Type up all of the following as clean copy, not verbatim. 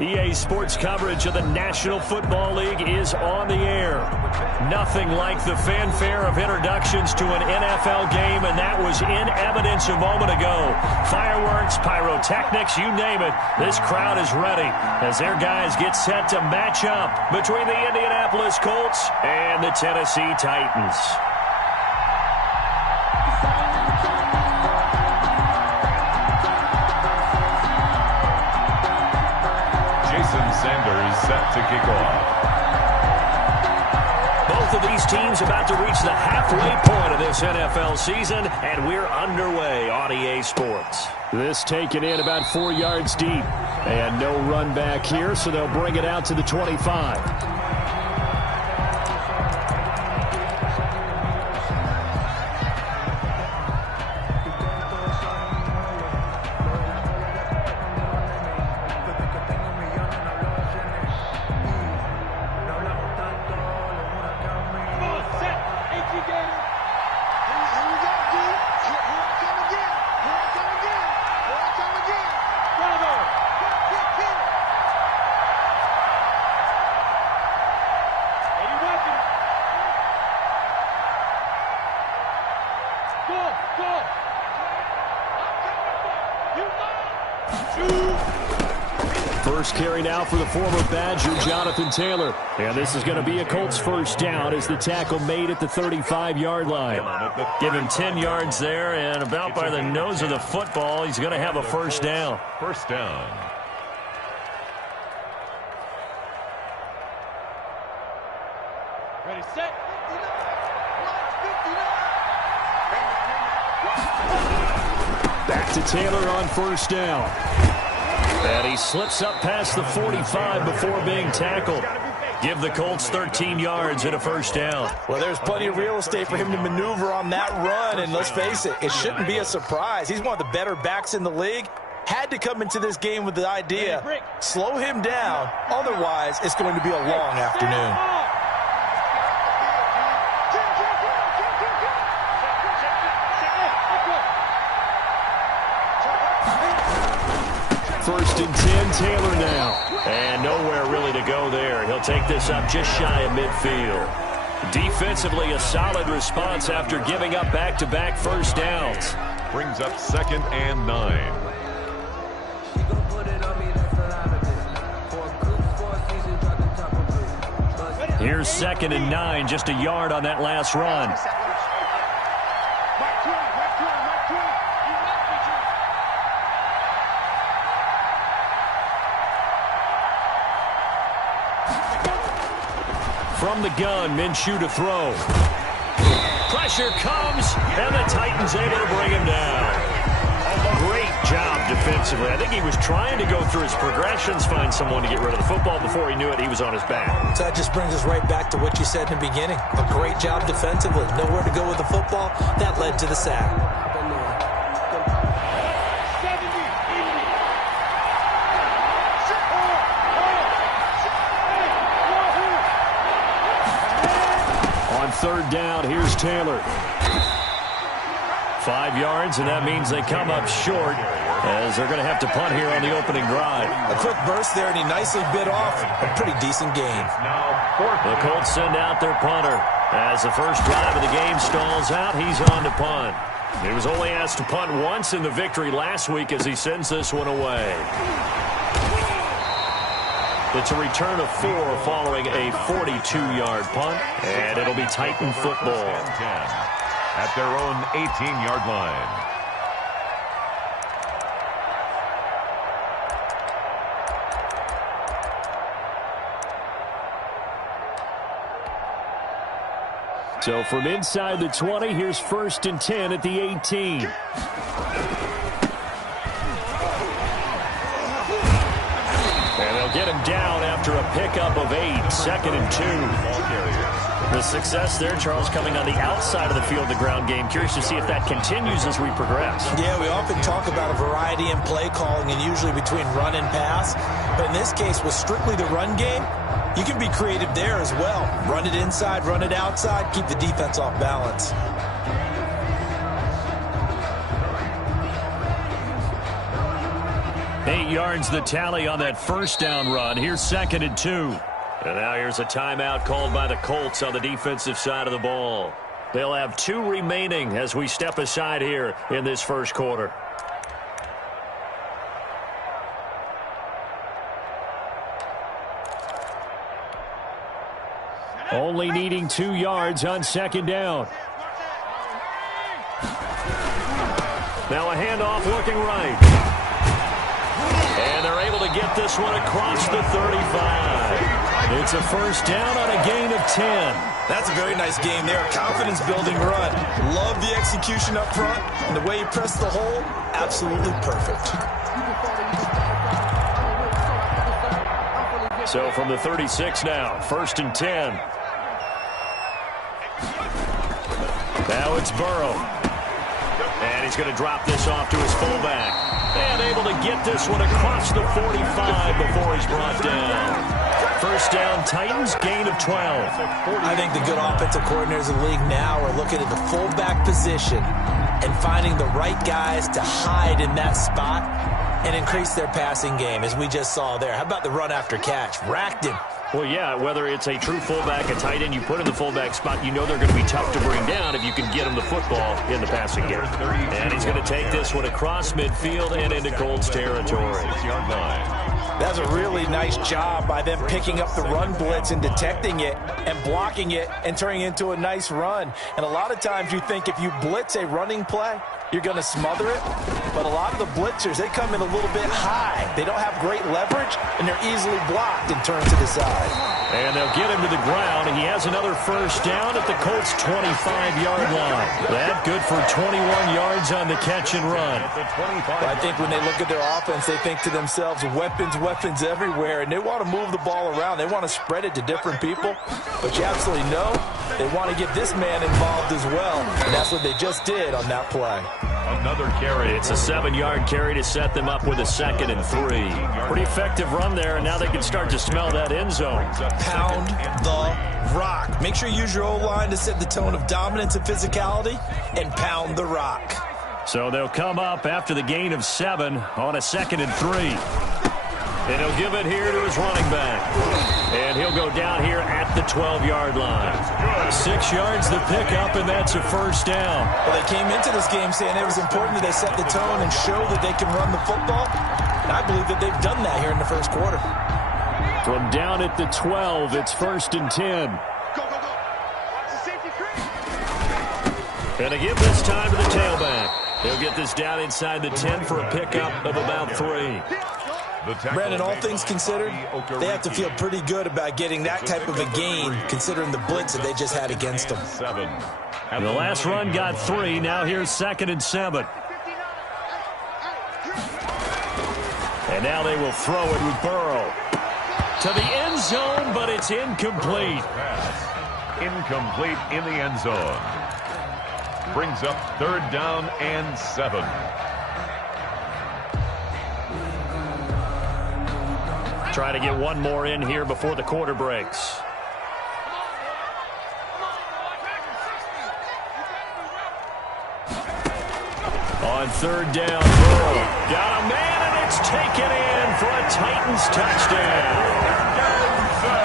EA Sports coverage of the National Football League is on the air. Nothing like the fanfare of introductions to an NFL game, and that was in evidence a moment ago. Fireworks, pyrotechnics, you name it. This crowd is ready as their guys get set to match up between the Indianapolis Colts and the Tennessee Titans. Sanders set to kick off. Both of these teams about to reach the halfway point of this NFL season, and we're underway on EA Sports. This taken in about 4 yards deep, and no run back here, so they'll bring it out to the 25. First carry now for the former Badger, Jonathan Taylor. And this is going to be a Colts first down as the tackle made at the 35-yard line. Give him 10 yards there, and about by the nose of the football, he's going to have a first down. First down. Ready, set. Back to Taylor on first down. And he slips up past the 45 before being tackled. Give the Colts 13 yards and a first down. Well, there's plenty of real estate for him to maneuver on that run, and let's face it, it shouldn't be a surprise. He's one of the better backs in the league. Had to come into this game with the idea, slow him down, otherwise it's going to be a long afternoon. First and 10, Taylor now. And nowhere really to go there. He'll take this up just shy of midfield. Defensively, a solid response after giving up back-to-back first downs. Brings up 2nd and 9. Here's 2nd and 9, just a yard on that last run. From the gun, Minshew to throw. Pressure comes, and the Titans able to bring him down. Great job defensively. I think he was trying to go through his progressions, find someone to get rid of the football. Before he knew it, he was on his back. So that just brings us right back to what you said in the beginning. A great job defensively. Nowhere to go with the football. That led to the sack. Third down, here's Taylor. 5 yards, and that means they come up short as they're going to have to punt here on the opening drive. A quick burst there, and he nicely bit off a pretty decent gain. The Colts send out their punter. As the first drive of the game stalls out, he's on to punt. He was only asked to punt once in the victory last week as he sends this one away. It's a return of 4 following a 42-yard punt, and it'll be Titan football. At their own 18-yard line. So from inside the 20, here's 1st and 10 at the 18. And they'll get him down after a pickup of 8, 2nd and 2. The success there, Charles, coming on the outside of the field, the ground game. Curious to see if that continues as we progress. Yeah, we often talk about a variety in play calling and usually between run and pass. But in this case, with strictly the run game, you can be creative there as well. Run it inside, run it outside, keep the defense off balance. Eight yards the tally on that first down run. Here's 2nd and 2. And now here's a timeout called by the Colts on the defensive side of the ball. They'll have 2 remaining as we step aside here in this first quarter. Only needing 2 yards on 2nd down. Now a handoff looking right. And they're able to get this one across the 35. It's a first down on a gain of 10. That's a very nice game there. Confidence-building run. Love the execution up front. And the way he pressed the hole, absolutely perfect. So from the 36 now, 1st and 10. Now it's Burrow. And he's going to drop this off to his fullback. And able to get this one across the 45 before he's brought down. First down, Titans, gain of 12. I think the good offensive coordinators in the league now are looking at the fullback position and finding the right guys to hide in that spot and increase their passing game, as we just saw there. How about the run after catch? Racked him. Well, yeah, whether it's a true fullback, a tight end, you put in the fullback spot, you know they're going to be tough to bring down if you can get them the football in the passing game. And he's going to take this one across midfield and into Colts territory. That's a really nice job by them picking up the run blitz and detecting it and blocking it and turning it into a nice run. And a lot of times you think if you blitz a running play, you're going to smother it. But a lot of the blitzers, they come in a little bit high. They don't have great leverage, and they're easily blocked and turned to the side. And they'll get him to the ground. He has another first down at the Colts' 25-yard line. That good for 21 yards on the catch and run. I think when they look at their offense, they think to themselves, weapons, weapons everywhere, and they want to move the ball around. They want to spread it to different people. But you absolutely know they want to get this man involved as well, and that's what they just did on that play. Another carry. It's a 7-yard carry to set them up with a 2nd and 3. Pretty effective run there, and now they can start to smell that end zone. Pound the rock. Make sure you use your O-line to set the tone of dominance and physicality, and pound the rock. So they'll come up after the gain of 7 on a 2nd and 3. And he'll give it here to his running back. And he'll go down here at the 12-yard line. 6 yards the pickup, and that's a first down. Well, they came into this game saying it was important that they set the tone and show that they can run the football. And I believe that they've done that here in the first quarter. From down at the 12, it's 1st and 10. And a give this time to the tailback. He'll get this down inside the 10 for a pickup of about 3. Brandon, all things considered, they have to feel pretty good about getting that type of a gain, considering the blitz that they just had against them. The last run got 3. Now here's 2nd and 7. And now they will throw it with Burrow to the end zone, but it's incomplete. Incomplete in the end zone. Brings up 3rd down and 7. Try to get one more in here before the quarter breaks. On 3rd down, Burrow got a man, and it's taken in for a Titans touchdown.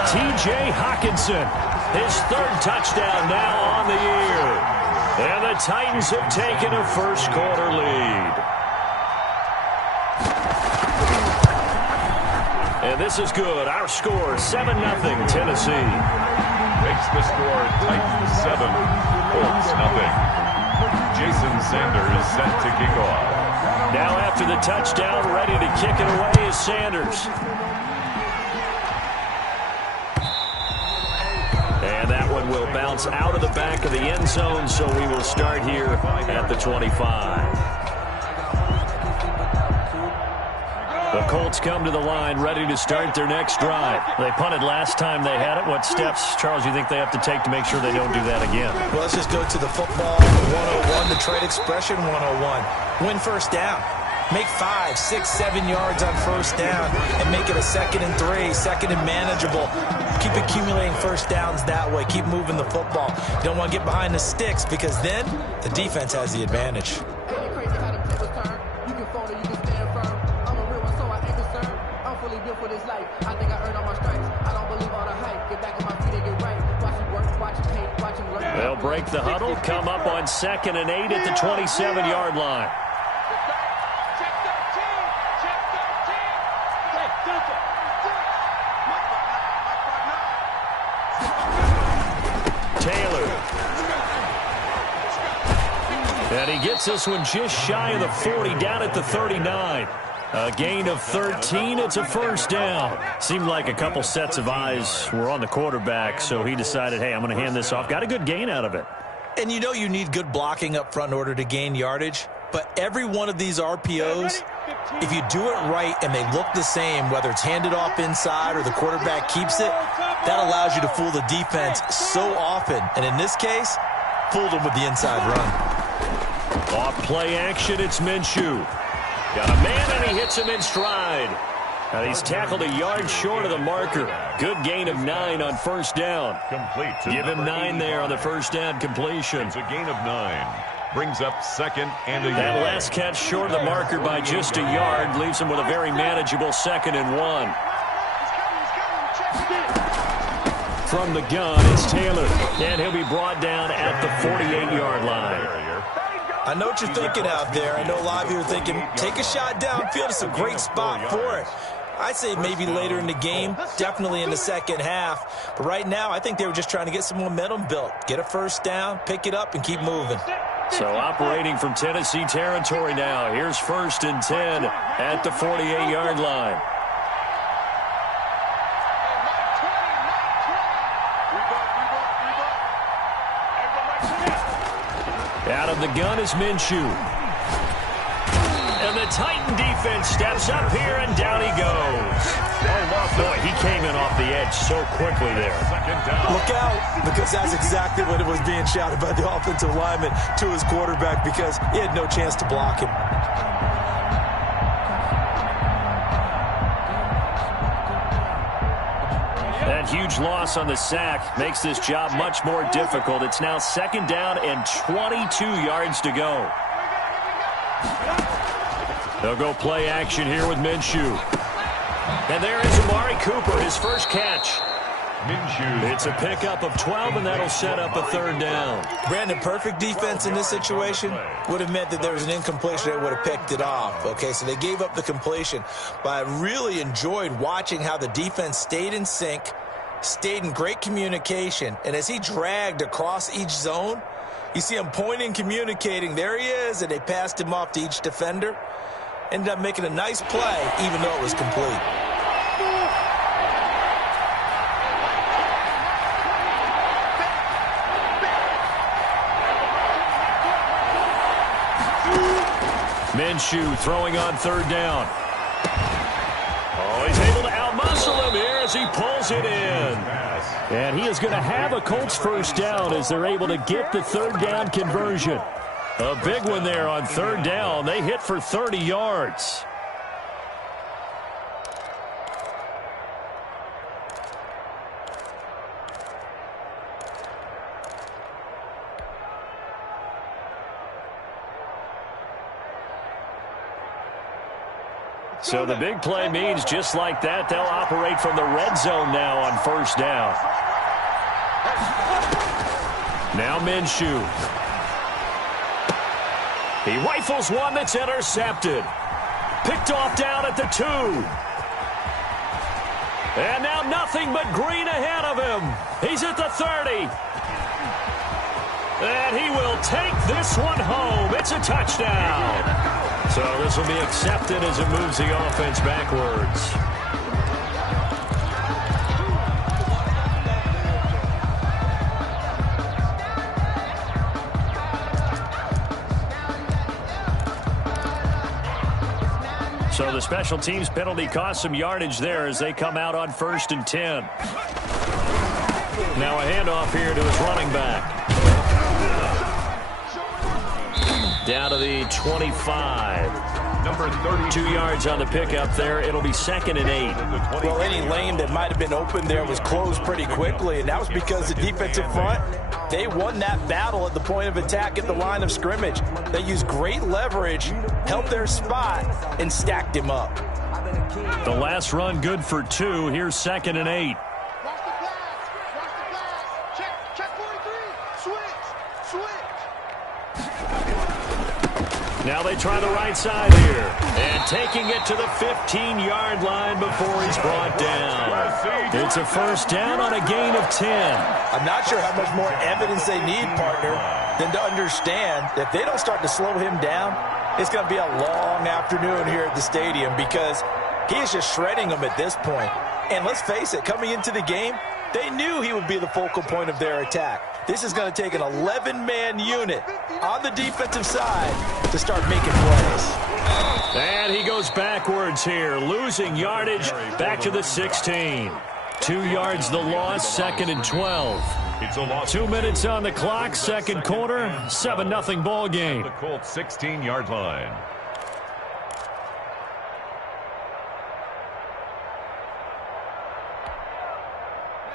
T.J. Hockenson, his 3rd touchdown now on the year. And the Titans have taken a first quarter lead. And this is good. Our score, 7-0 Tennessee. Makes the score Titans 7, Colts 0. Jason Sanders set to kick off. Now after the touchdown, ready to kick it away is Sanders. And that one will bounce out of the back of the end zone, so we will start here at the 25. The Colts come to the line, ready to start their next drive. They punted last time they had it. What steps, Charles, you think they have to take to make sure they don't do that again? Well, let's just go to the football 101, the trade expression 101. Win first down. Make 5, 6, 7 yards on first down and make it a 2nd and 3, 2nd and manageable. Keep accumulating first downs that way. Keep moving the football. You don't want to get behind the sticks because then the defense has the advantage. They'll break the huddle, come up on 2nd and 8 at the 27-yard line. Taylor. And he gets this one just shy of the 40, down at the 39. A gain of 13. It's a first down. Seemed like a couple sets of eyes were on the quarterback, so he decided, hey, I'm going to hand this off. Got a good gain out of it. And you know you need good blocking up front in order to gain yardage, but every one of these RPOs, if you do it right and they look the same, whether it's handed off inside or the quarterback keeps it, that allows you to fool the defense so often. And in this case, fooled them with the inside run. Off play action, it's Minshew. Got a man, and he hits him in stride. And he's tackled a yard short of the marker. Good gain of 9 on first down. Complete. Give him 9 there on the first down completion. It's a gain of 9. Brings up 2nd and a yard. That last catch short of the marker by just a yard leaves him with a very manageable 2nd and 1. From the gun, it's Taylor, and he'll be brought down at the 48-yard line. I know what you're thinking out there. I know a lot of you are thinking, take a shot downfield. It's a great spot for it. I'd say maybe later in the game, definitely in the second half. But right now, I think they were just trying to get some momentum built. Get a first down, pick it up, and keep moving. So operating from Tennessee territory now. Here's 1st and 10 at the 48-yard line. Out of the gun is Minshew. And the Titan defense steps up here, and down he goes. Oh, boy, he came in off the edge so quickly there. Look out, because that's exactly what it was being shouted by the offensive lineman to his quarterback, because he had no chance to block him. That huge loss on the sack makes this job much more difficult. It's now 2nd down and 22 yards to go. They'll go play action here with Minshew. And there is Amari Cooper, his first catch. Minshew. It's a pickup of 12, and that'll set up a 3rd down. Brandon, perfect defense in this situation would have meant that there was an incompletion that would have picked it off. Okay, so they gave up the completion. But I really enjoyed watching how the defense stayed in sync, stayed in great communication, and as he dragged across each zone, you see him pointing, communicating. There he is, and they passed him off to each defender. Ended up making a nice play, even though it was complete. Minshew throwing on 3rd down. Oh, he's able to outmuscle him here as he pulls it in. And he is going to have a Colts first down as they're able to get the 3rd down conversion. A big one there on 3rd down. They hit for 30 yards. So the big play means just like that, they'll operate from the red zone now on 1st down. Now Minshew. He rifles one that's intercepted. Picked off down at the 2. And now nothing but green ahead of him. He's at the 30. And he will take this one home. It's a touchdown. So this will be accepted as it moves the offense backwards. So the special teams penalty cost some yardage there as they come out on 1st and 10. Now a handoff here to his running back. Down to the 25. Number 32 yards on the pickup there. It'll be 2nd and 8. Well, any lane that might have been open there was closed pretty quickly, and that was because the defensive front, they won that battle at the point of attack at the line of scrimmage. They used great leverage, held their spot, and stacked him up. The last run good for 2. Here's 2nd and 8. Now they try the right side here. And taking it to the 15-yard line before he's brought down. It's a 1st down on a gain of 10. I'm not sure how much more evidence they need, partner, than to understand that if they don't start to slow him down, it's going to be a long afternoon here at the stadium because he is just shredding them at this point. And let's face it, coming into the game, they knew he would be the focal point of their attack. This is going to take an 11-man unit on the defensive side to start making plays. And he goes backwards here, losing yardage back to the 16. 2 yards the loss, 2nd and 12. It's a loss. 2 minutes on the clock, 2nd quarter, 7-0 ball game. The Colts 16-yard line.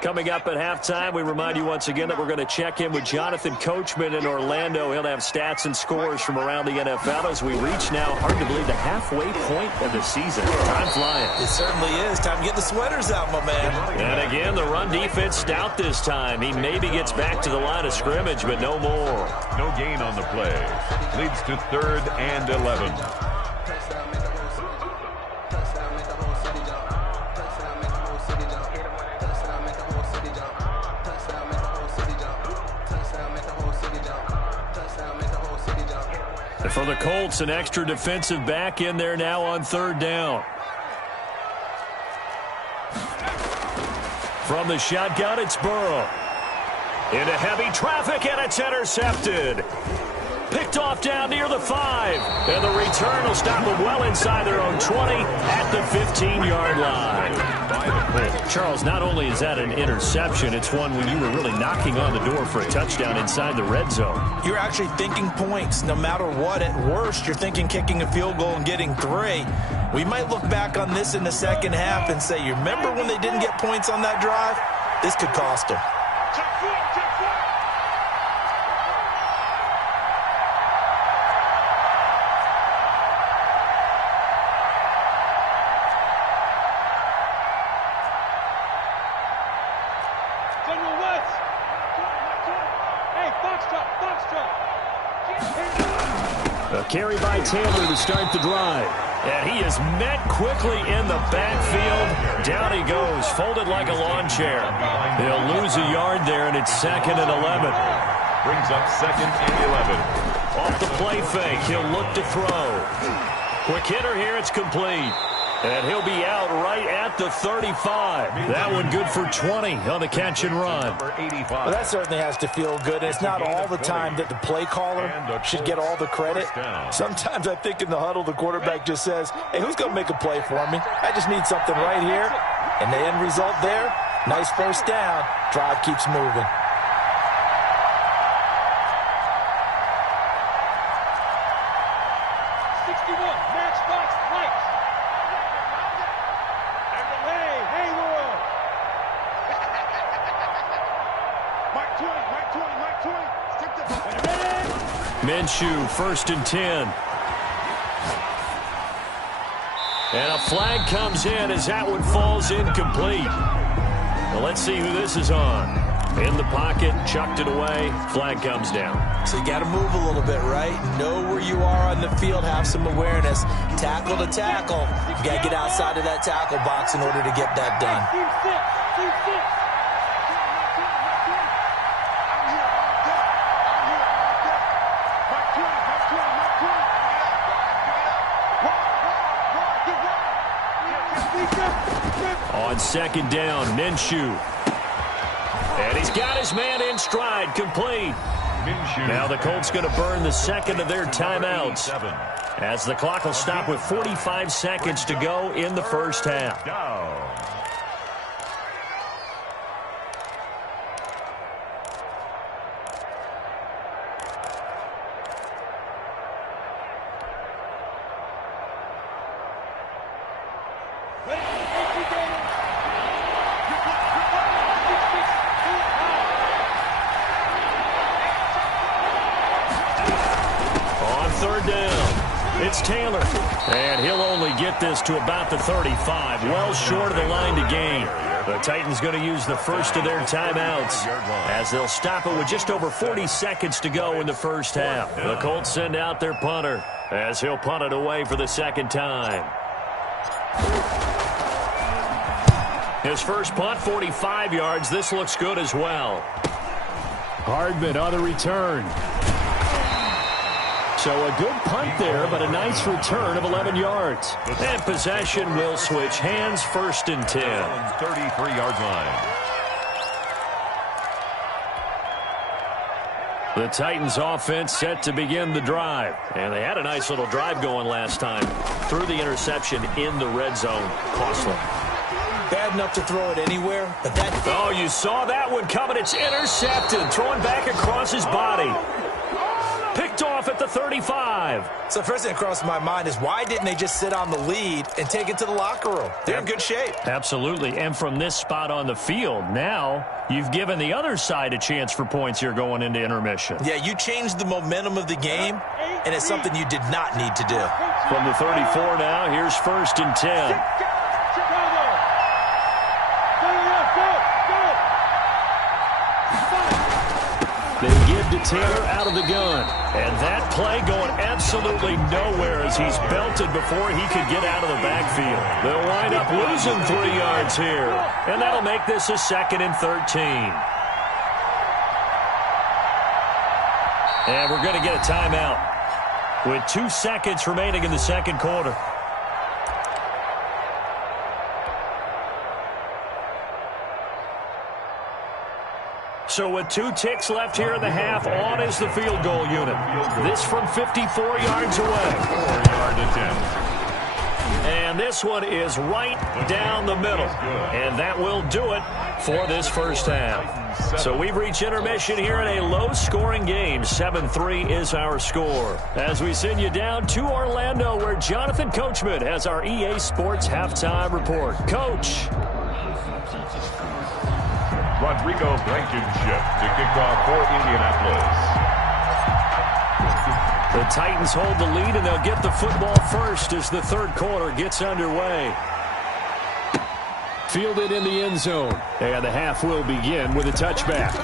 Coming up at halftime, we remind you once again that we're going to check in with Jonathan Coachman in Orlando. He'll have stats and scores from around the NFL as we reach now, hard to believe, the halfway point of the season. Time flying. It certainly is. Time to get the sweaters out, my man. And again, the run defense stout this time. He maybe gets back to the line of scrimmage, but no more. No gain on the play. Leads to 3rd and 11. For the Colts, an extra defensive back in there now on 3rd down. From the shotgun, it's Burrow. Into heavy traffic, and it's intercepted. Picked off down near the 5. And the return will stop them well inside their own 20 at the 15-yard line. Charles, not only is that an interception, it's one when you were really knocking on the door for a touchdown inside the red zone. You're actually thinking points no matter what. At worst, you're thinking kicking a field goal and getting 3. We might look back on this in the second half and say, you remember when they didn't get points on that drive? This could cost them. A carry by Taylor to start the drive. And he is met quickly in the backfield. Down he goes, folded like a lawn chair. They'll lose a yard there, and it's 2nd and 11. Brings up 2nd and 11. Off the play fake, he'll look to throw. Quick hitter here, it's complete. And he'll be out right at the 35. That one good for 20 on the catch and run. Well, that certainly has to feel good. It's not all the time that the play caller should get all the credit. Sometimes I think in the huddle, the quarterback just says, hey, who's going to make a play for me? I just need something right here. And the end result there, nice first down. Drive keeps moving. Minshew, 1st and 10. And a flag comes in as that one falls incomplete. Well, let's see who this is on. In the pocket, chucked it away, flag comes down. So you got to move a little bit, right? Know where you are on the field, have some awareness. Tackle to tackle. You got to get outside of that tackle box in order to get that done. On 2nd down, Minshew. And he's got his man in stride, complete. Now the Colts going to burn the 2nd of their timeouts as the clock will stop with 45 seconds to go in the first half. It's Taylor, and he'll only get this to about the 35, well short of the line to gain. The Titans going to use the first of their timeouts as they'll stop it with just over 40 seconds to go in the first half. The Colts send out their punter as he'll punt it away for the 2nd time. His first punt, 45 yards. This looks good as well. Hardman on the return. So a good punt there, but a nice return of 11 yards. And possession will switch hands, 1st and 10. 33-yard line. The Titans offense set to begin the drive. And they had a nice little drive going last time. Threw the interception in the red zone. Costly. Bad enough to throw it anywhere, but that... Oh, you saw that one coming. It's intercepted. Throwing back across his body. Picked picked off at the 35. So first thing that crossed my mind is why didn't they just sit on the lead and take it to the locker room? They're in good shape. Absolutely. And from this spot on the field, now you've given the other side a chance for points here going into intermission. Yeah, you changed the momentum of the game, and it's something you did not need to do. From the 34 now, here's 1st and 10. They give to Taylor out of the gun. And that play going absolutely nowhere as he's belted before he could get out of the backfield. They'll wind up losing 3 yards here. And that'll make this a 2nd and 13. And we're going to get a timeout with 2 seconds remaining in the second quarter. So with 2 ticks left here in the half, on is the field goal unit. This from 54 yards away. 4-yard attempt. And this one is right down the middle. And that will do it for this first half. So we've reached intermission here in a low-scoring game. 7-3 is our score. As we send you down to Orlando, where Jonathan Coachman has our EA Sports halftime report. Coach. Rodrigo Blankenship to kick off for Indianapolis. The Titans hold the lead, and they'll get the football first as the third quarter gets underway. Fielded in the end zone. And the half will begin with a touchback.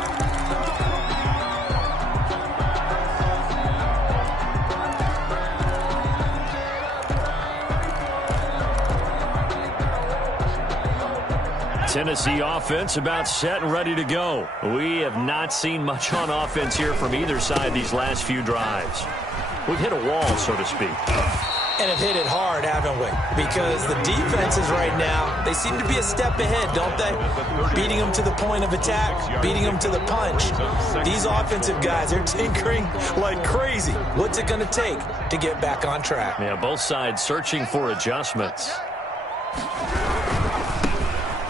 Tennessee offense about set and ready to go. We have not seen much on offense here from either side these last few drives. We've hit a wall, so to speak. And have hit it hard, haven't we? Because the defenses right now, they seem to be a step ahead, don't they? Beating them to the point of attack, beating them to the punch. These offensive guys, they're tinkering like crazy. What's it going to take to get back on track? Yeah, both sides searching for adjustments.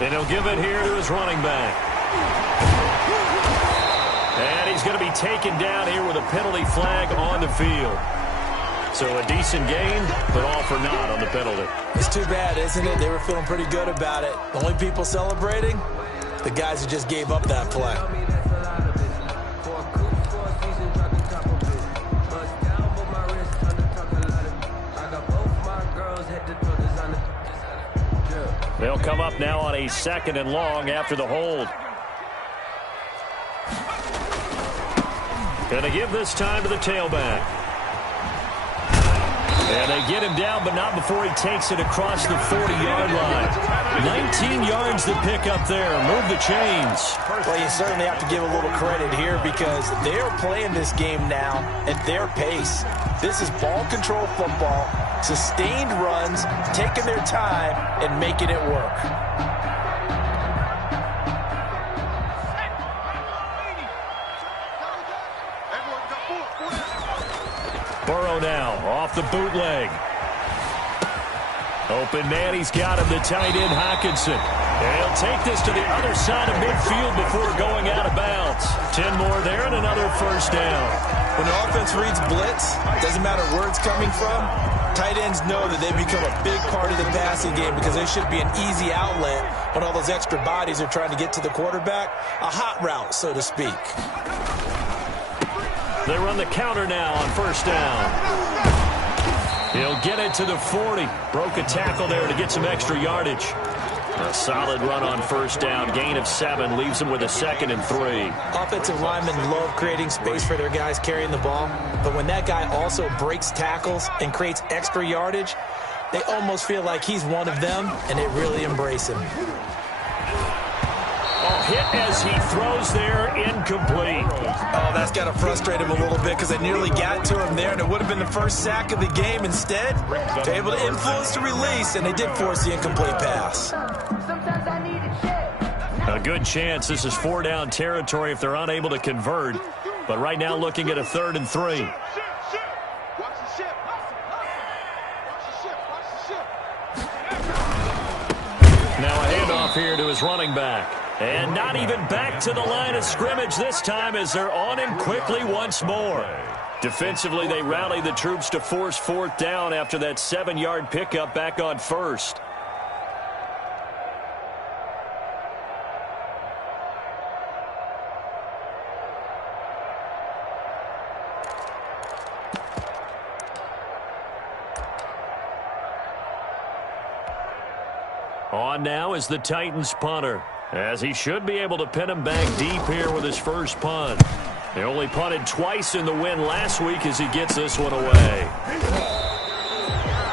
And he'll give it here to his running back. And he's going to be taken down here with a penalty flag on the field. So a decent gain, but all for naught on the penalty. It's too bad, isn't it? They were feeling pretty good about it. The only people celebrating, the guys who just gave up that play. They'll come up now on a 2nd and long after the hold. Going to give this time to the tailback. And they get him down, but not before he takes it across the 40-yard line. 19 yards to pick up there. Move the chains. Well, you certainly have to give a little credit here because they're playing this game now at their pace. This is ball control football, sustained runs, taking their time and making it work. Burrow now off the bootleg. Open man, he's got him, the tight end Hockenson. And he'll take this to the other side of midfield before going out of bounds. 10 more there and another first down. When the offense reads blitz, doesn't matter where it's coming from, tight ends know that they become a big part of the passing game because they should be an easy outlet when all those extra bodies are trying to get to the quarterback. A hot route, so to speak. They run the counter now on first down. He'll get it to the 40. Broke a tackle there to get some extra yardage. A solid run on first down. Gain of 7 leaves them with a 2nd and 3. Offensive linemen love creating space for their guys carrying the ball. But when that guy also breaks tackles and creates extra yardage, they almost feel like he's one of them, and they really embrace him. Hit as he throws there, incomplete. Oh, that's got to frustrate him a little bit because they nearly got to him there, and it would have been the first sack of the game. Instead, they're able to influence the release, and they did force the incomplete pass. A good chance this is 4-down territory if they're unable to convert. But right now looking at a 3rd and 3. Now a handoff here to his running back. And not even back to the line of scrimmage this time as they're on him quickly once more. Defensively, they rallied the troops to force fourth down after that 7-yard pickup back on first. On now is the Titans punter, as he should be able to pin him back deep here with his first punt. They only punted twice in the win last week as he gets this one away.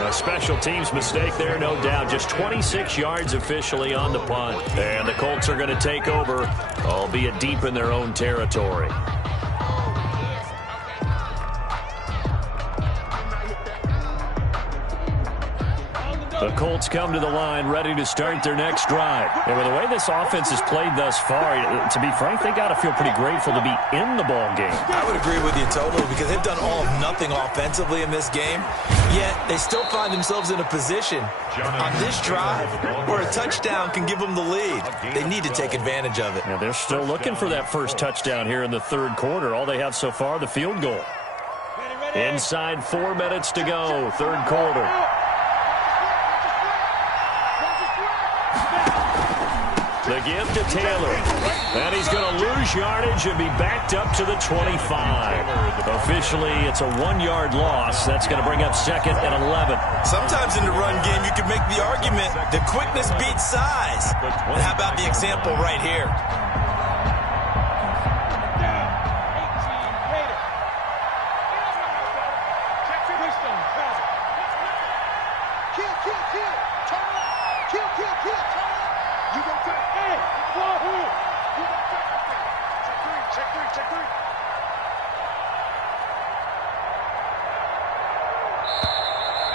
A special teams mistake there, no doubt. Just 26 yards officially on the punt. And the Colts are going to take over, albeit deep in their own territory. The Colts come to the line ready to start their next drive. And with the way this offense has played thus far, to be frank, they got to feel pretty grateful to be in the ball game. I would agree with you totally, because they've done all of nothing offensively in this game, yet they still find themselves in a position on this drive where a touchdown can give them the lead. They need to take advantage of it. Yeah, they're still looking for that first touchdown here in the third quarter. All they have so far, the field goal. Inside 4 minutes to go, third quarter. The give to Taylor. And he's going to lose yardage and be backed up to the 25. Officially, it's a 1-yard loss. That's going to bring up second and 11. Sometimes in the run game, you can make the argument that quickness beats size. And how about the example right here?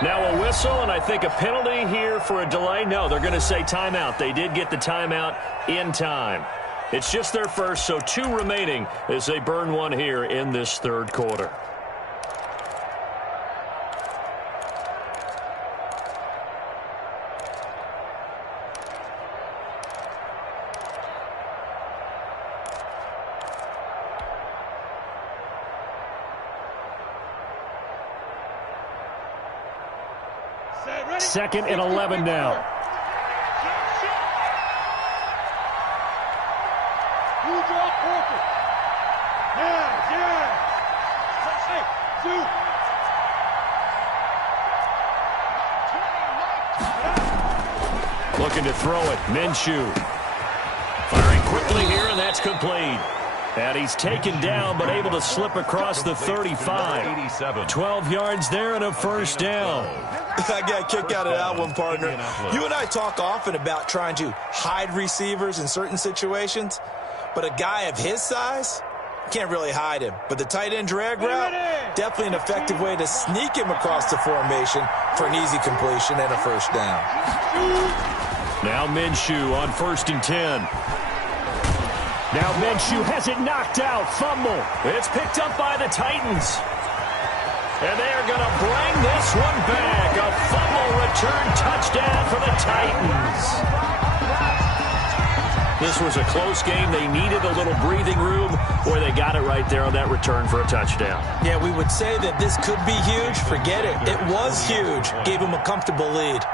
Now a whistle, and I think a penalty here for a delay. No, they're going to say timeout. They did get the timeout in time. It's just their first, so 2 remaining as they burn one here in this third quarter. Second and 11 now. Looking to throw it. Minshew. Firing quickly here, and that's complete. And he's taken down, but able to slip across the 35. 12 yards there and a first down. I got a kick out of that one, partner. You and I talk often about trying to hide receivers in certain situations, but a guy of his size can't really hide him. But the tight end drag route, definitely an effective way to sneak him across the formation for an easy completion and a first down. Now Minshew on 1st and 10. Now Minshew has it knocked out. Fumble. It's picked up by the Titans. And they are going to bring this one back. A fumble return touchdown for the Titans. This was a close game. They needed a little breathing room, or they got it right there on that return for a touchdown. Yeah, we would say that this could be huge. Forget it. It was huge. Gave him a comfortable lead.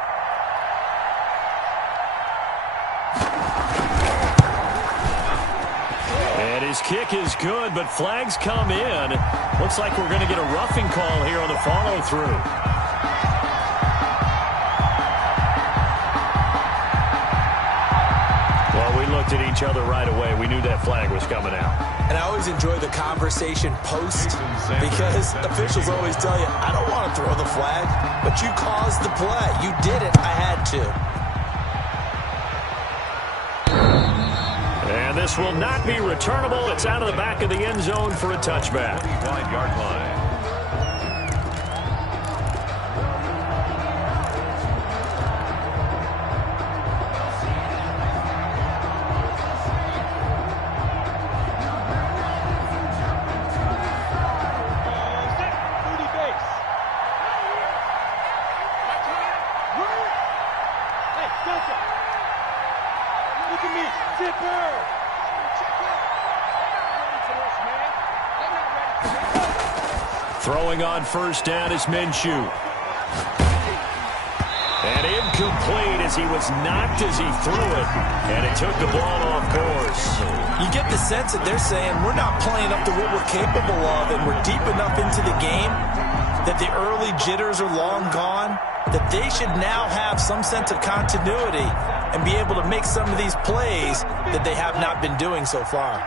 And his kick is good, but flags come in. Looks like we're going to get a roughing call here on the follow-through. Well, we looked at each other right away. We knew that flag was coming out. And I always enjoy the conversation post, because officials always tell you, I don't want to throw the flag, but you caused the play. You did it. I had to. And this will not be returnable. It's out of the back of the end zone for a touchback. 25-yard line. Throwing on first down is Minshew. And incomplete as he was knocked as he threw it. And it took the ball off course. You get the sense that they're saying we're not playing up to what we're capable of, and we're deep enough into the game that the early jitters are long gone, that they should now have some sense of continuity and be able to make some of these plays that they have not been doing so far.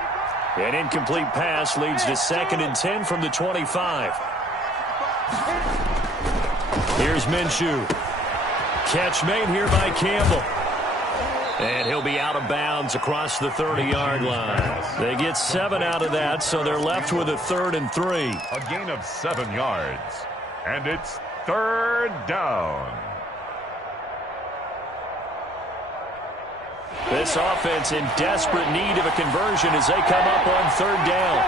An incomplete pass leads to 2nd and 10 from the 25. Here's Minshew. Catch made here by Campbell. And he'll be out of bounds across the 30-yard line. They get 7 out of that, so they're left with a 3rd and 3. A gain of 7 yards. And it's 3rd down. This offense in desperate need of a conversion as they come up on 3rd down.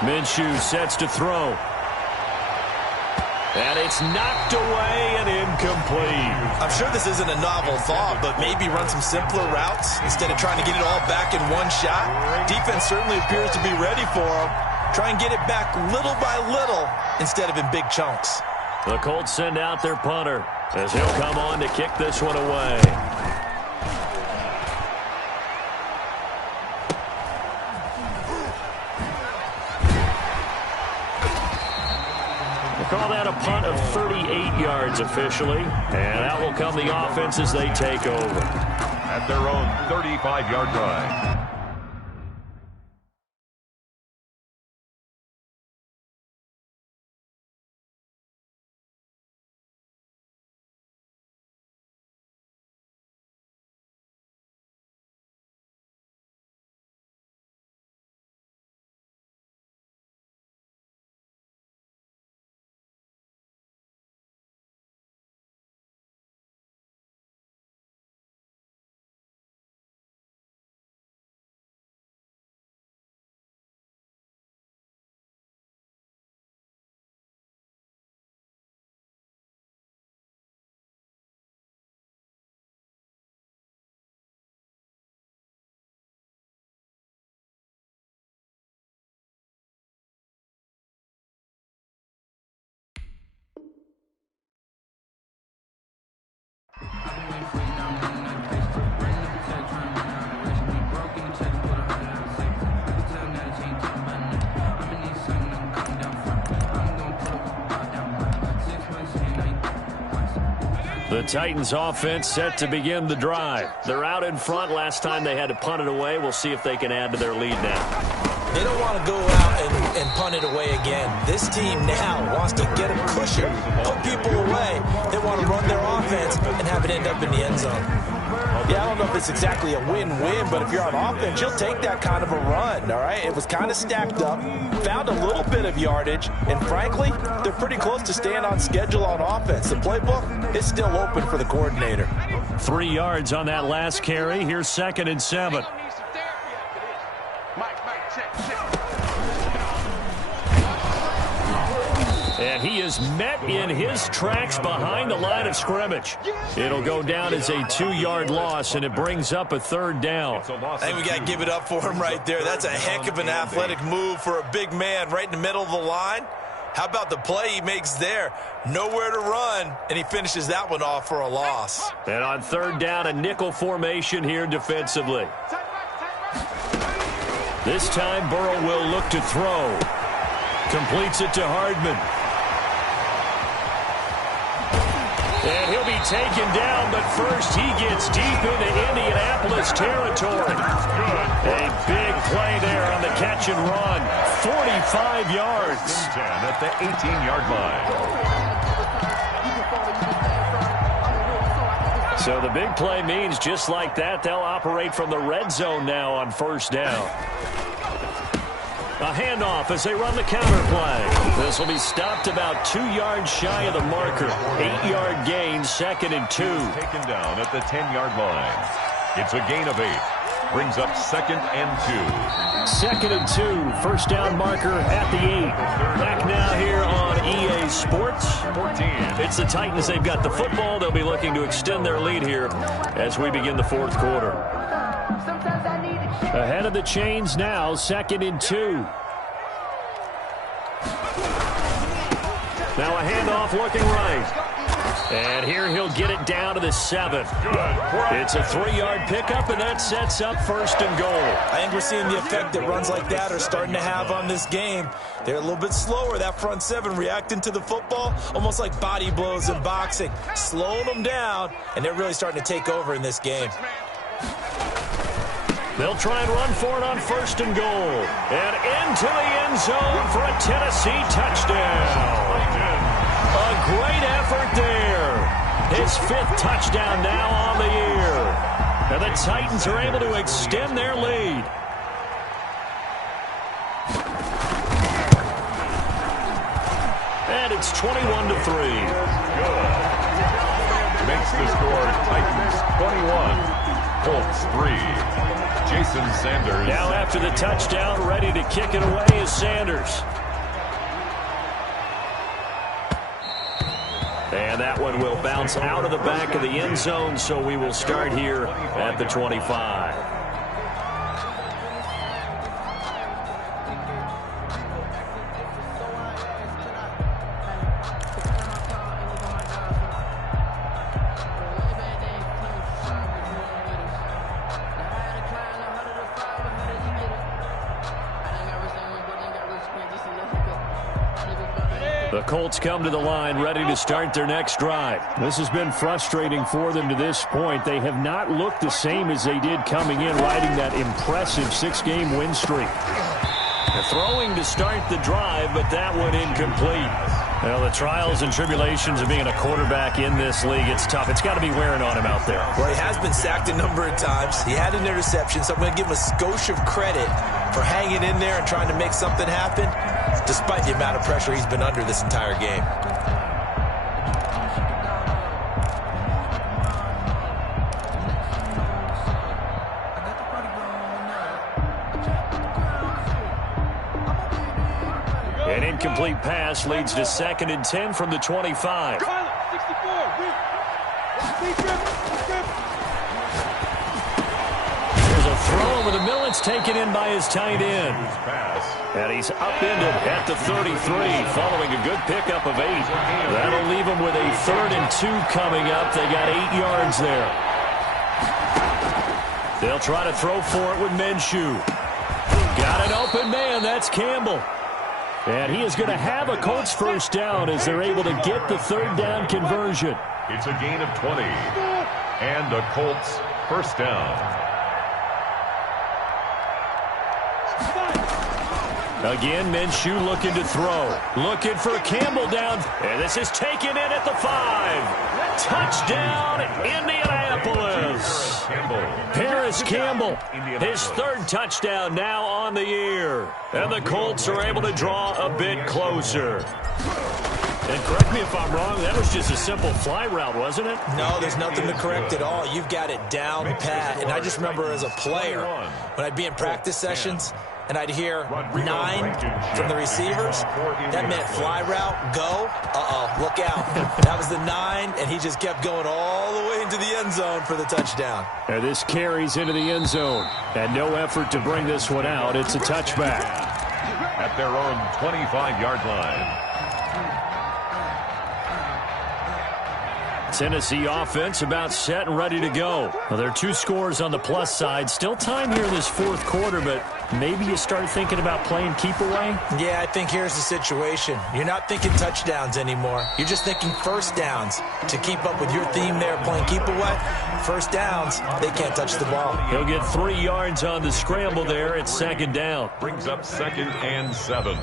Minshew sets to throw. And it's knocked away and incomplete. I'm sure this isn't a novel thought, but maybe run some simpler routes instead of trying to get it all back in one shot. Defense certainly appears to be ready for him. Try and get it back little by little instead of in big chunks. The Colts send out their punter as he'll come on to kick this one away. Call that a punt of 38 yards officially. And out will come the offense as they take over. At their own 35-yard line. The Titans offense set to begin the drive. They're out in front. Last time they had to punt it away. We'll see if they can add to their lead now. They don't want to go out and punt it away again. This team now wants to get a cushion, put people away. They want to run their offense and have it end up in the end zone. Yeah, I don't know if it's exactly a win-win, but if you're on offense, you'll take that kind of a run, all right? It was kind of stacked up, found a little bit of yardage, and frankly, they're pretty close to staying on schedule on offense. The playbook is still open for the coordinator. 3 yards on that last carry. Here's 2nd and 7. And he is met in his tracks behind the line of scrimmage. It'll go down as a 2-yard loss, and it brings up a 3rd down. I think we got to give it up for him right there. That's a heck of an athletic move for a big man right in the middle of the line. How about the play he makes there? Nowhere to run, and he finishes that one off for a loss. And on 3rd down, a nickel formation here defensively. This time, Burrow will look to throw. Completes it to Hardman. And he'll be taken down, but first he gets deep into Indianapolis territory. A big play there on the catch and run. 45 yards. 10 at the 18-yard line. So the big play means just like that, they'll operate from the red zone now on 1st down. A handoff as they run the counter play. This will be stopped about 2 yards shy of the marker. 8-yard gain, 2nd and 2. Taken down at the 10-yard line. It's a gain of 8. Brings up 2nd and 2. 2nd and 2. First down marker at the 8. Back now here on EA Sports. 14. It's the Titans. They've got the football. They'll be looking to extend their lead here as we begin the 4th quarter. Ahead of the chains now, 2nd and 2. Now a handoff looking right. And here he'll get it down to the 7. It's a 3-yard pickup, and that sets up 1st and goal. I think we're seeing the effect that runs like that are starting to have on this game. They're a little bit slower, that front 7, reacting to the football, almost like body blows in boxing, slowing them down, and they're really starting to take over in this game. They'll try and run for it on 1st and goal. And into the end zone for a Tennessee touchdown. A great effort there. His 5th touchdown now on the year. And the Titans are able to extend their lead. And it's 21-3. Makes the score Titans 21, Colts 3. Jason Sanders. Now after the touchdown, ready to kick it away is Sanders. And that one will bounce out of the back of the end zone, so we will start here at the 25. The Colts come to the line ready to start their next drive. This has been frustrating for them to this point. They have not looked the same as they did coming in, riding that impressive 6-game win streak. They're throwing to start the drive, but that one incomplete. Well, the trials and tribulations of being a quarterback in this league, it's tough. It's got to be wearing on him out there. Well, he has been sacked a number of times. He had an interception, so I'm going to give him a skosh of credit for hanging in there and trying to make something happen, despite the amount of pressure he's been under this entire game. An incomplete pass leads to 2nd and 10 from the 25. There's a throw over the middle. It's taken in by his tight end. And he's upended at the 33 following a good pickup of 8. That'll leave him with a 3rd and 2 coming up. They got 8 yards there. They'll try to throw for it with Minshew. Got an open man. That's Campbell. And he is going to have a Colts 1st down as they're able to get the 3rd down conversion. It's a gain of 20 and a Colts 1st down. Again, Minshew looking to throw. Looking for Campbell down. And this is taken in at the 5. Touchdown, Indianapolis. Paris Campbell, his 3rd touchdown now on the year. And the Colts are able to draw a bit closer. And correct me if I'm wrong, that was just a simple fly route, wasn't it? No, there's nothing to correct at all. You've got it down pat. And I just remember as a player, when I'd be in practice sessions, and I'd hear 9 from the receivers, that meant fly route, go, look out. That was the 9, and he just kept going all the way into the end zone for the touchdown. And this carries into the end zone, and no effort to bring this one out. It's a touchback. At their own 25-yard line. Tennessee offense about set and ready to go. Well, there are 2 scores on the plus side. Still time here in this 4th quarter, but maybe you start thinking about playing keep away? Yeah, I think here's the situation. You're not thinking touchdowns anymore. You're just thinking 1st downs. To keep up with your theme there, playing keep away, 1st downs, they can't touch the ball. He'll get 3 yards on the scramble there at 2nd down. Brings up 2nd and 7.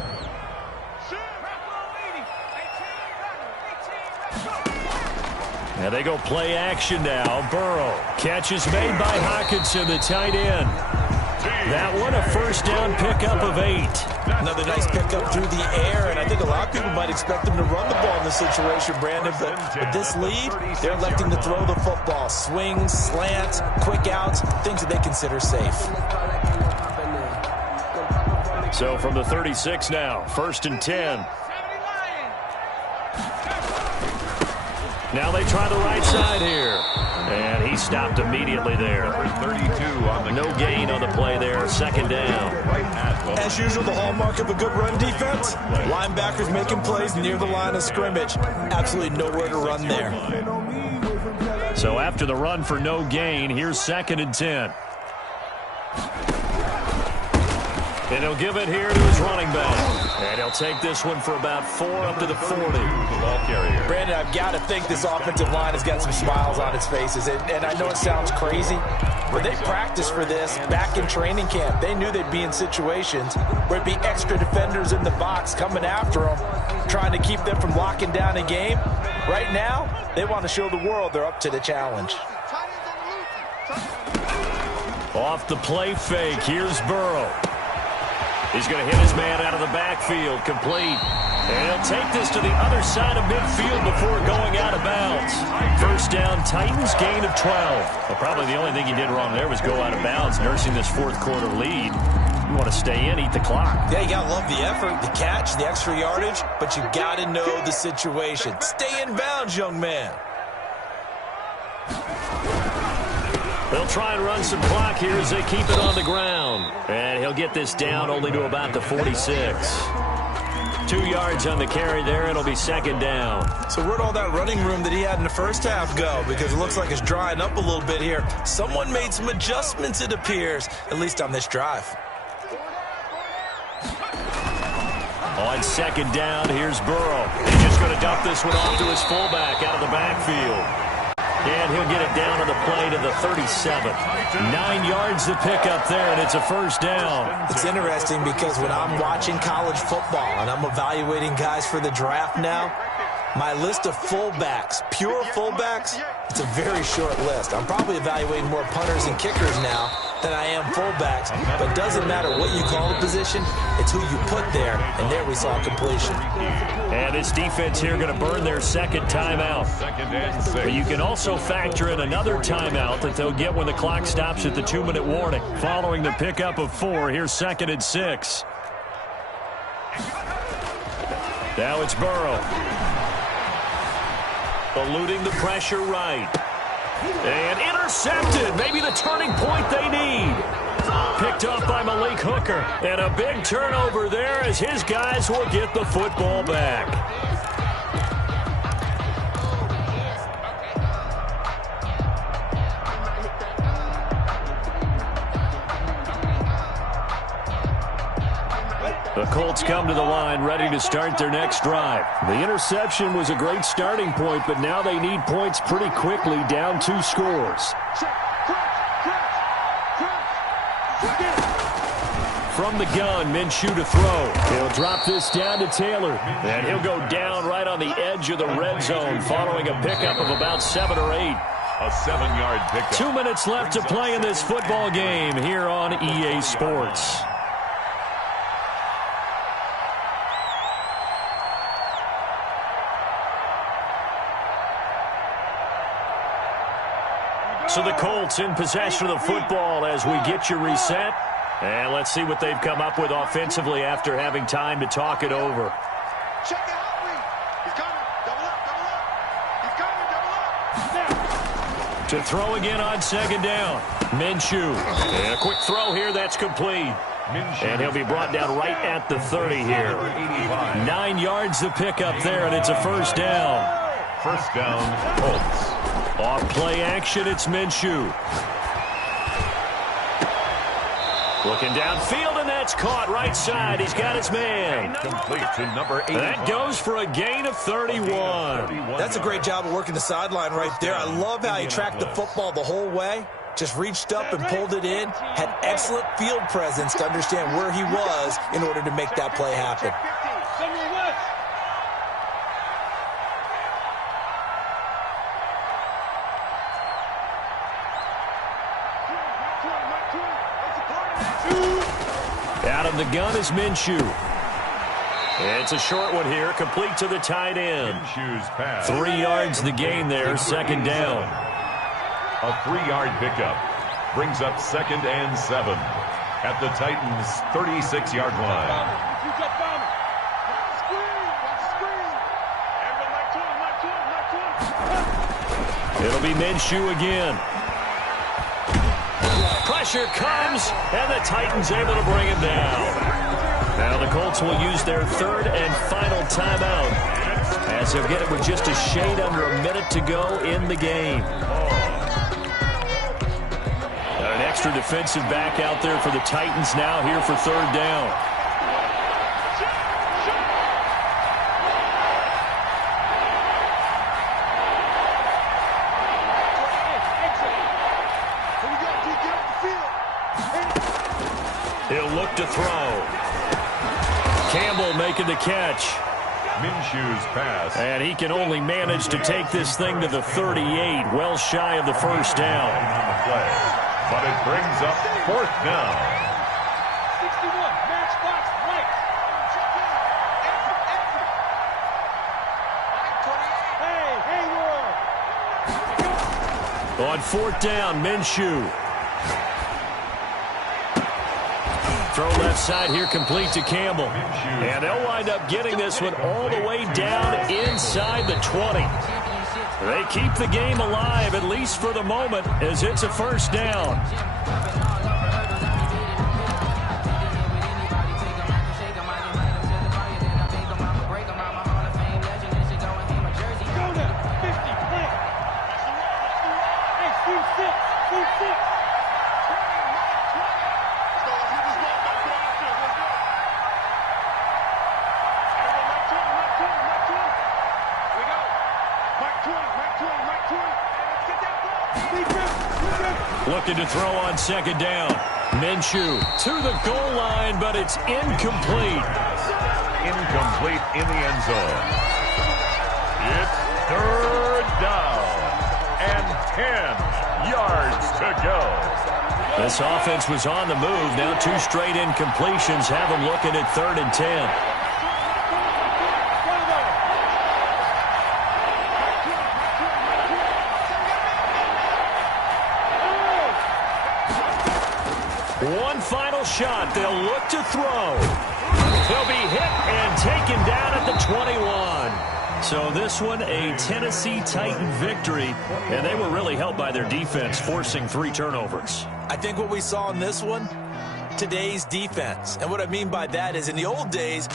And they go play action now. Burrow. Catch is made by Hockenson, the tight end. That one a 1st down pickup of 8. Another nice pickup through the air, and I think a lot of people might expect them to run the ball in this situation, Brandon, but with this lead, they're electing to throw the football. Swings, slants, quick outs, things that they consider safe. So from the 36 now, 1st and 10. Now they try the right side here. And he stopped immediately there. 32 on the no gain on the play there. Second down. As usual, the hallmark of a good run defense, linebackers making plays near the line of scrimmage. Absolutely nowhere to run there. So after the run for no gain, here's 2nd and 10. And he'll give it here to his running back. And he'll take this one for about 4 up to the 40. Ball carrier. Brandon, I've got to think this offensive line has got some smiles on its faces. And I know it sounds crazy, but they practiced for this back in training camp. They knew they'd be in situations where it'd be extra defenders in the box coming after them, trying to keep them from locking down a game. Right now, they want to show the world they're up to the challenge. Off the play fake, here's Burrow. He's going to hit his man out of the backfield, complete. And he'll take this to the other side of midfield before going out of bounds. First down, Titans, gain of 12. Well, probably the only thing he did wrong there was go out of bounds, nursing this 4th quarter lead. You want to stay in, eat the clock. Yeah, you got to love the effort, the catch, the extra yardage, but you got to know the situation. Stay in bounds, young man. They'll try and run some clock here as they keep it on the ground. And he'll get this down only to about the 46. 2 yards on the carry there. It'll be 2nd down. So where'd all that running room that he had in the first half go? Because it looks like it's drying up a little bit here. Someone made some adjustments, it appears, at least on this drive. On 2nd down, here's Burrow. He's just going to dump this one off to his fullback out of the backfield. And he'll get it down on the play to the 37. 9 yards to pick up there, and it's a first down. It's interesting because when I'm watching college football and I'm evaluating guys for the draft now, my list of fullbacks, pure fullbacks, it's a very short list. I'm probably evaluating more punters and kickers now than I am fullbacks, but it doesn't matter what you call the position, it's who you put there, and there we saw completion. And this defense here going to burn their 2nd timeout. 2nd and 6. But you can also factor in another timeout that they'll get when the clock stops at the 2-minute warning. Following the pickup of 4, here's 2nd and 6. Now it's Burrow. Eluding the pressure right. And intercepted. Maybe the turning point they need. Picked off by Malik Hooker. And a big turnover there as his guys will get the football back. The Colts come to the line ready to start their next drive. The interception was a great starting point, but now they need points pretty quickly, down 2 scores. From the gun, Minshew to throw. He'll drop this down to Taylor. And he'll go down right on the edge of the red zone following a pickup of about 7 or 8. A 7-yard pickup. 2 minutes left to play in this football game here on EA Sports. So the Colts in possession of the football as we get you reset. And let's see what they've come up with offensively after having time to talk it over. Check it out, he's coming. Double up, double up. He's coming, double up. To throw again on 2nd down. Minshew. And a quick throw here, that's complete. And he'll be brought down right at the 30 here. 9 yards to pick up there, and it's a first down. First down, Colts. Off play action, it's Minshew. Looking downfield, and that's caught right side. He's got his man. Complete to number 8. That goes for a gain of 31. That's a great job of working the sideline right there. I love how he tracked the football the whole way. Just reached up and pulled it in. Had excellent field presence to understand where he was in order to make that play happen. Out of the gun is Minshew. It's a short one here, complete to the tight end. Minshew's pass. 3 yards the gain there, 2nd down. A 3-yard pickup brings up 2nd and 7 at the Titans' 36-yard line. It'll be Minshew again. Pressure comes, and the Titans able to bring him down. Now the Colts will use their third and final timeout as they'll get it with just a shade under a minute to go in the game. Got an extra defensive back out there for the Titans now here for third down. He'll look to throw. Campbell making the catch. Minshew's pass. And he can only manage to take this thing to the 38, well shy of the first down. On the play, but it brings up fourth down. 61, match box, right. Hey, On fourth down, Minshew. Throw left side here, complete to Campbell. And they'll wind up getting this one all the way down inside the 20. They keep the game alive, at least for the moment, as it's a first down. Looking to throw on second down. Minshew to the goal line, but it's incomplete. Incomplete in the end zone. It's third down and 10 yards to go. This offense was on the move. Now two straight incompletions have them looking at 3rd and 10. One final shot. They'll look to throw. He'll be hit and taken down at the 21. So this one, a Tennessee Titan victory, and they were really helped by their defense, forcing 3 turnovers. I think what we saw in this one, today's defense. And what I mean by that is in the old days,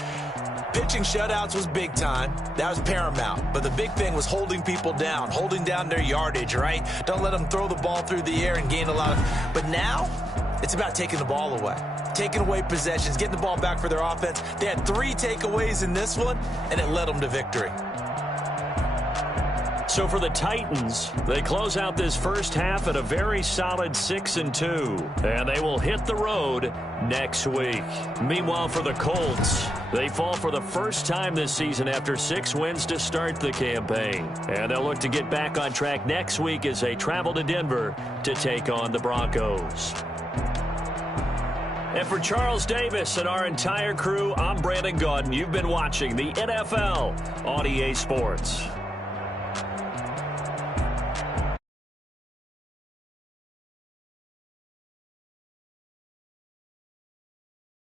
pitching shutouts was big time. That was paramount. But the big thing was holding people down, holding down their yardage, right? Don't let them throw the ball through the air and gain a lot of... But now, it's about taking the ball away. Taking away possessions, getting the ball back for their offense. They had 3 takeaways in this one, and it led them to victory. So for the Titans, they close out this first half at a very solid 6-2, and they will hit the road next week. Meanwhile, for the Colts, they fall for the first time this season after 6 wins to start the campaign, and they'll look to get back on track next week as they travel to Denver to take on the Broncos. And for Charles Davis and our entire crew, I'm Brandon Gaudin. You've been watching the NFL on EA Sports.